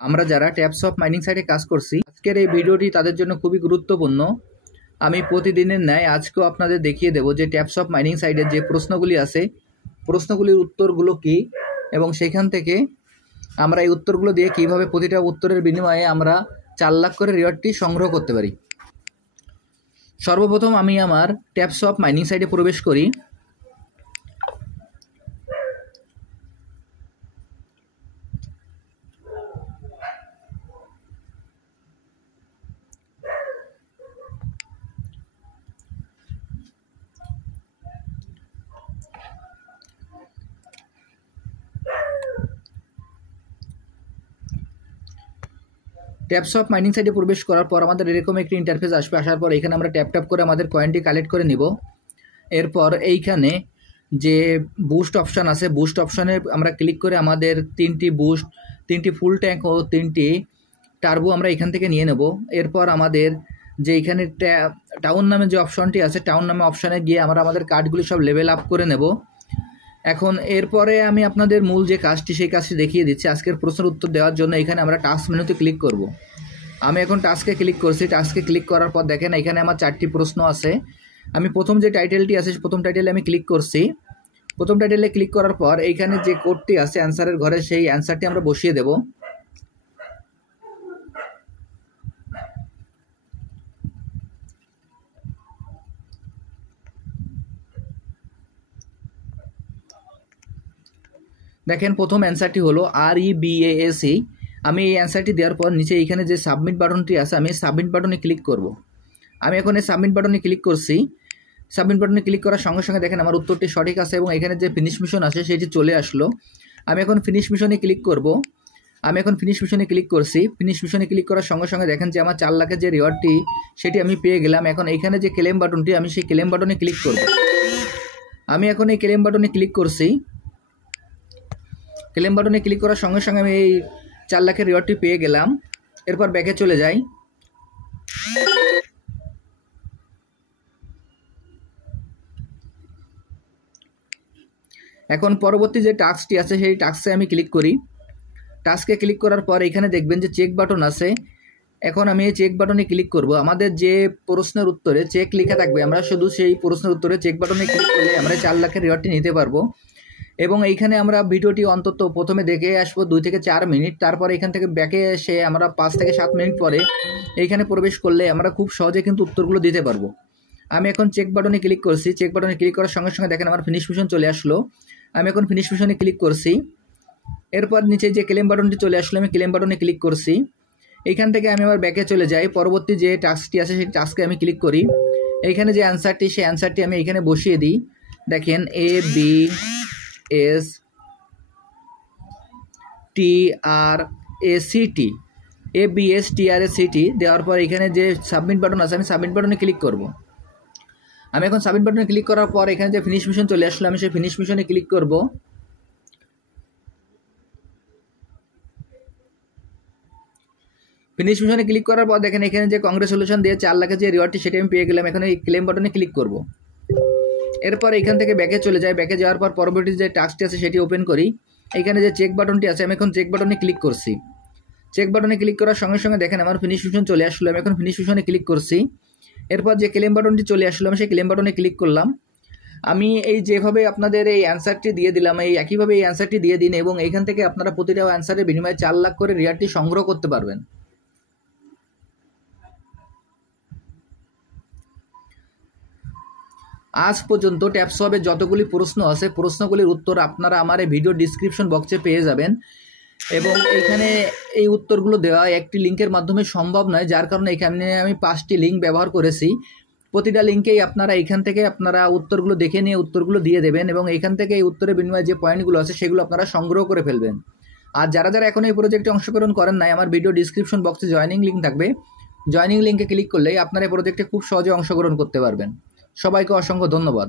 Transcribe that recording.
আমরা যারা taps of mining সাইটে কাজ করছি, আজকের এই ভিডিওটি তাদের জন্য খুবই গুরুত্বপূর্ণ। আমি প্রতিদিনের ন্যায় আজকেও আপনাদের দেখিয়ে দেব যে ট্যাপস অফ মাইনিং সাইটের যে প্রশ্নগুলি আছে, প্রশ্নগুলির উত্তরগুলো কি, এবং সেখান থেকে আমরা এই উত্তরগুলো দিয়ে কীভাবে প্রতিটা উত্তরের বিনিময়ে আমরা 4 লাখ করে রিওয়ার্ডটি সংগ্রহ করতে পারি। সর্বপ্রথম আমি আমার ট্যাপস অফ মাইনিং সাইটে প্রবেশ করি। ট্যাপস অফ মাইনিং সাইটে প্রবেশ করার পর আমাদের এরকম একটি ইন্টারফেস আসবে। আসার পর এখানে আমরা ট্যাপ করে আমাদের কয়েনটি কালেক্ট করে নিব। এরপর এইখানে যে বুস্ট অপশান আছে, বুস্ট অপশানে আমরা ক্লিক করে আমাদের 3টি বুস্ট, 3টি ফুল ট্যাঙ্ক ও 3টি টার্বো আমরা এখান থেকে নিয়ে নেব। এরপর আমাদের যে এখানে টাউন নামে যে অপশানটি আছে, টাউন নামে অপশানে গিয়ে আমরা আমাদের কার্ডগুলি সব লেভেল আপ করে নেব। এখন এরপরে আমি আপনাদের মূল যে কাজটি, সেই কাজটি দেখিয়ে দিচ্ছি। আজকের প্রশ্নের উত্তর দেওয়ার জন্য এখানে আমরা টাস্ক মেনুতে ক্লিক করব। আমি এখন টাস্কে ক্লিক করছি। টাস্কে ক্লিক করার পর দেখেন এখানে আমার 4টি প্রশ্ন আছে। আমি প্রথম যে টাইটেলটি আছে, প্রথম টাইটেলে আমি ক্লিক করছি। প্রথম টাইটেলে ক্লিক করার পর এইখানে যে কোডটি আছে অ্যান্সারের ঘরে, সেই অ্যান্সারটি আমরা বসিয়ে দেব। দেখেন প্রথম অ্যান্সারটি হলো REBASE। আমি এই অ্যান্সারটি দেওয়ার পর নিচে এইখানে যে সাবমিট বাটনটি আছে, আমি সাবমিট বাটনে ক্লিক করব। আমি এখন এই সাবমিট বাটনে ক্লিক করছি। সাবমিট বাটনে ক্লিক করার সঙ্গে সঙ্গে দেখেন আমার উত্তরটি সঠিক আছে এবং এখানে যে ফিনিশ মিশন আছে সেটি চলে আসলো। আমি এখন ফিনিশ মিশনে ক্লিক করব। আমি এখন ফিনিশ মিশনে ক্লিক করছি। ফিনিশ মিশনে ক্লিক করার সঙ্গে সঙ্গে দেখেন যে আমার 4 লাখের যে রিওয়ার্ডটি সেটি আমি পেয়ে গেলাম। এখন এইখানে যে ক্লেম বাটনটি, আমি সেই ক্লেম বাটনে ক্লিক করব। আমি এখন এই ক্লেম বাটনে ক্লিক করছি। ক্লেম বাটনে ক্লিক করার সঙ্গে সঙ্গে আমি এই 4 লাখের রিওয়ার্ডটি পেয়ে গেলাম। এরপর ব্যাকে চলে যাই। এখন পরবর্তী যে টাস্কটি আছে সেই টাস্কে আমি ক্লিক করি। টাস্কে ক্লিক করার পর এখানে দেখবেন যে চেক বাটন আছে। এখন আমি এই চেক বাটনে ক্লিক করব। আমাদের যে প্রশ্নের উত্তরে চেক লেখা থাকবে, আমরা শুধু সেই প্রশ্নের উত্তরে চেক বাটনে ক্লিক করলে আমরা 4 লাখের রিওয়ার্ডটি নিতে পারবো। এবং এইখানে আমরা ভিডিওটি অন্তত প্রথমে দেখে আসবো 2 থেকে 4 মিনিট। তারপর এখান থেকে ব্যাকে এসে আমরা 5 থেকে 7 মিনিট পরে এইখানে প্রবেশ করলে আমরা খুব সহজে কিন্তু উত্তরগুলো দিতে পারবো। আমি এখন চেক বাটনে ক্লিক করছি। চেক বাটনে ক্লিক করার সঙ্গে সঙ্গে দেখেন আমার ফিনিশ মিশন চলে আসলো। আমি এখন ফিনিশ মিশনে ক্লিক করছি। এরপর নিচে যে ক্লেম বাটনটি চলে আসলো, আমি ক্লেম বাটনে ক্লিক করছি। এইখান থেকে আমি আবার ব্যাকে চলে যাই। পরবর্তী যে টাস্কটি আছে সেই টাস্কে আমি ক্লিক করি। এইখানে যে অ্যান্সারটি, সেই অ্যান্সারটি আমি এইখানে বসিয়ে দিই। দেখেন ABSTRACT দেওয়ার পর এখানে যে সাবমিট বাটন আছে, আমি সাবমিট বাটনে ক্লিক করব। আমি এখন সাবমিট বাটনে ক্লিক করার পর এখানে যে ফিনিশ মিশন চলে আসলো, আমি সেই ফিনিশ মিশনে ক্লিক করব। ফিনিশ মিশনে ক্লিক করার পর দেখেন এখানে যে কংগ্রেচুলেশন দিয়ে 4 লাখের যে রিওয়ার্ডটি সেটি আমি পেয়ে গেলাম। এখন এই ক্লেম বাটনে ক্লিক করব। এরপর এখান থেকে ব্যাকে চলে যাই। ব্যাকে যাওয়ার পর পরবর্তী যে টাস্কটি আছে সেটি ওপেন করি। এখানে যে চেক বাটনটি আছে, আমি এখন চেক বাটনে ক্লিক করছি। চেক বাটনে ক্লিক করার সঙ্গে সঙ্গে দেখেন আমার ফিনিশ মিশন চলে আসলো। আমি এখন ফিনিশ মিশনে ক্লিক করছি। এরপর যে ক্লেম বাটনটি চলে আসলো, আমি সেই ক্লেম বাটনে ক্লিক করলাম। আমি এই যেভাবে আপনাদের এই অ্যান্সারটি দিয়ে দিলাম, এই একইভাবে এই অ্যান্সারটি দিয়ে দিন এবং এইখান থেকে আপনারা প্রতিটা অ্যান্সারের বিনিময়ে 4 লাখ করে রিওয়ার্ডটি সংগ্রহ করতে পারবেন। আজ পর্যন্ত ট্যাপস হবে যতগুলি প্রশ্ন আছে, প্রশ্নগুলির উত্তর আপনারা আমার এই ভিডিও ডিসক্রিপশন বক্সে পেয়ে যাবেন। এবং এইখানে এই উত্তরগুলো দেওয়া একটি লিঙ্কের মাধ্যমে সম্ভব নয়, যার কারণে এখানে আমি 5টি লিঙ্ক ব্যবহার করেছি। প্রতিটা লিঙ্কেই আপনারা এখান থেকে আপনারা উত্তরগুলো দেখে নিয়ে উত্তরগুলো দিয়ে দেবেন এবং এইখান থেকে এই উত্তরের বিনিময়ে যে পয়েন্টগুলো আছে সেগুলো আপনারা সংগ্রহ করে ফেলবেন। আর যারা যারা এখন এই প্রজেক্টে অংশগ্রহণ করেন নাই, আমার ভিডিও ডিসক্রিপশন বক্সে জয়েনিং লিঙ্ক থাকবে। জয়েনিং লিঙ্কে ক্লিক করলেই আপনারা এই প্রজেক্টে খুব সহজে অংশগ্রহণ করতে পারবেন। সবাইকে অসংখ্য ধন্যবাদ।